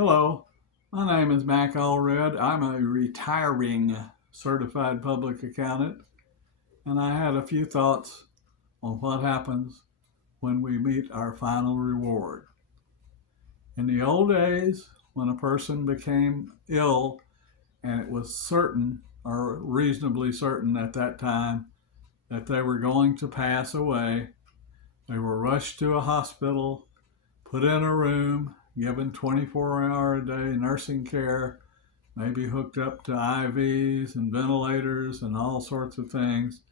Hello, my name is Mack Allred. I'm a retiring certified public accountant, and I had a few thoughts on what happens when we meet our final reward. In the old days, when a person became ill and it was certain or reasonably certain at that time that they were going to pass away, they were rushed to a hospital, put in a room, given 24-hour a day nursing care, maybe hooked up to IVs and ventilators and all sorts of things.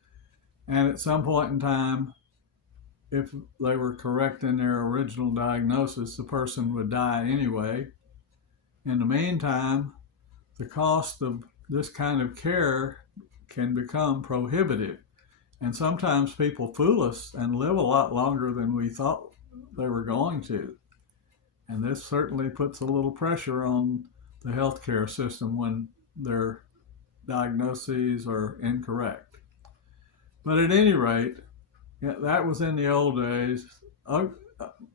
And at some point in time, if they were correct in their original diagnosis, the person would die anyway. In the meantime, the cost of this kind of care can become prohibitive. And sometimes people fool us and live a lot longer than we thought they were going to. And this certainly puts a little pressure on the healthcare system when their diagnoses are incorrect. But at any rate, yeah, that was in the old days.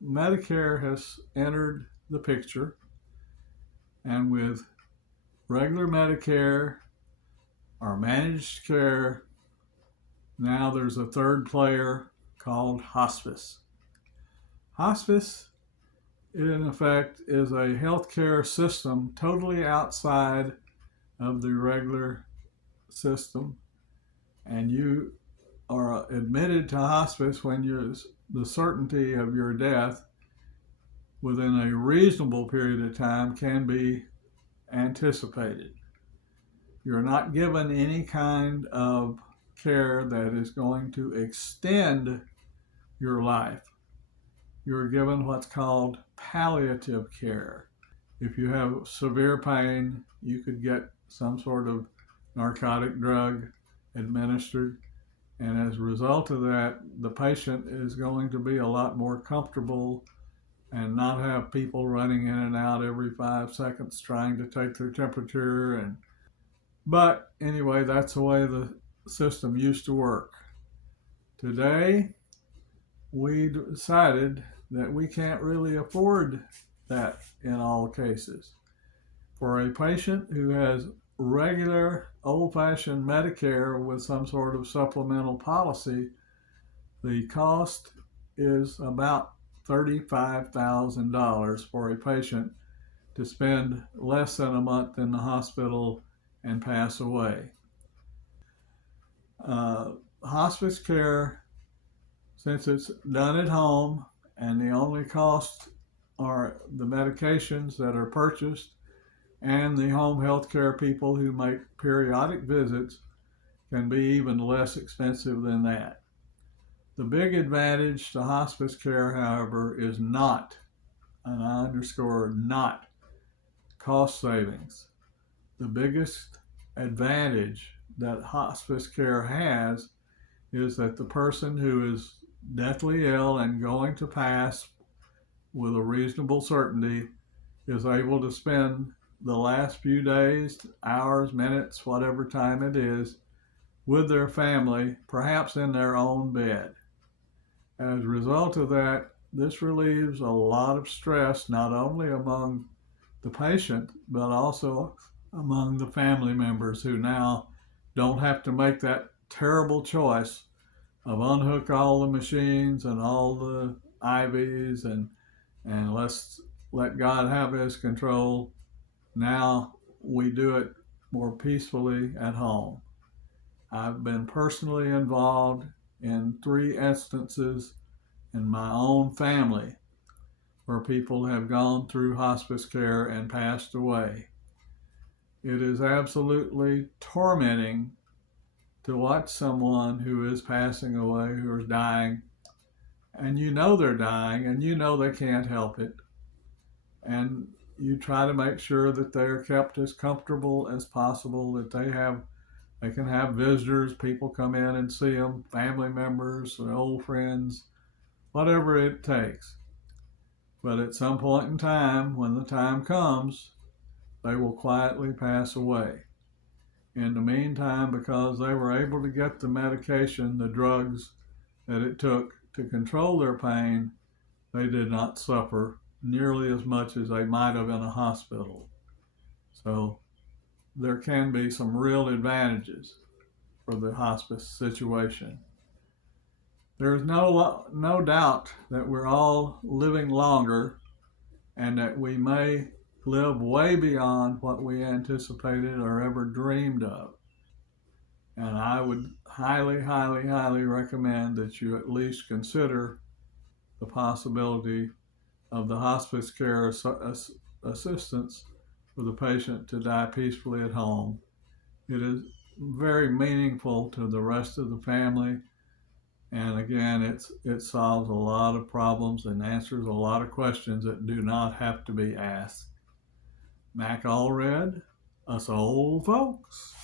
Medicare has entered the picture, and with regular Medicare or managed care, now there's a third player called hospice. Hospice, in effect, is a healthcare system totally outside of the regular system, and you are admitted to hospice when the certainty of your death within a reasonable period of time can be anticipated. You're not given any kind of care that is going to extend your life. You're given what's called palliative care. If you have severe pain, you could get some sort of narcotic drug administered. And as a result of that, the patient is going to be a lot more comfortable and not have people running in and out every 5 seconds trying to take their temperature. But anyway, that's the way the system used to work. Today, we decided that we can't really afford that in all cases. For a patient who has regular old-fashioned Medicare with some sort of supplemental policy, the cost is about $35,000 for a patient to spend less than a month in the hospital and pass away. Hospice care, since it's done at home and the only costs are the medications that are purchased and the home health care people who make periodic visits, can be even less expensive than that. The big advantage to hospice care, however, is not, and I underscore not, cost savings. The biggest advantage that hospice care has is that the person who is deathly ill and going to pass with a reasonable certainty is able to spend the last few days, hours, minutes, whatever time it is, with their family, perhaps in their own bed. As a result of that, this relieves a lot of stress, not only among the patient, but also among the family members who now don't have to make that terrible choice of unhook all the machines and all the IVs and let's let God have his control. Now we do it more peacefully at home. I've been personally involved in 3 instances in my own family where people have gone through hospice care and passed away. It is absolutely tormenting to watch someone who is passing away, who is dying, and you know they're dying and you know they can't help it. And you try to make sure that they're kept as comfortable as possible, that they can have visitors, people come in and see them, family members, old friends, whatever it takes. But at some point in time, when the time comes, they will quietly pass away. In the meantime, because they were able to get the medication, the drugs that it took to control their pain, they did not suffer nearly as much as they might have in a hospital. So there can be some real advantages for the hospice situation. There is no doubt that we're all living longer and that we may live way beyond what we anticipated or ever dreamed of. And I would highly, highly, highly recommend that you at least consider the possibility of the hospice care assistance for the patient to die peacefully at home. It is very meaningful to the rest of the family. And again, it solves a lot of problems and answers a lot of questions that do not have to be asked. Mack Allred, us old folks.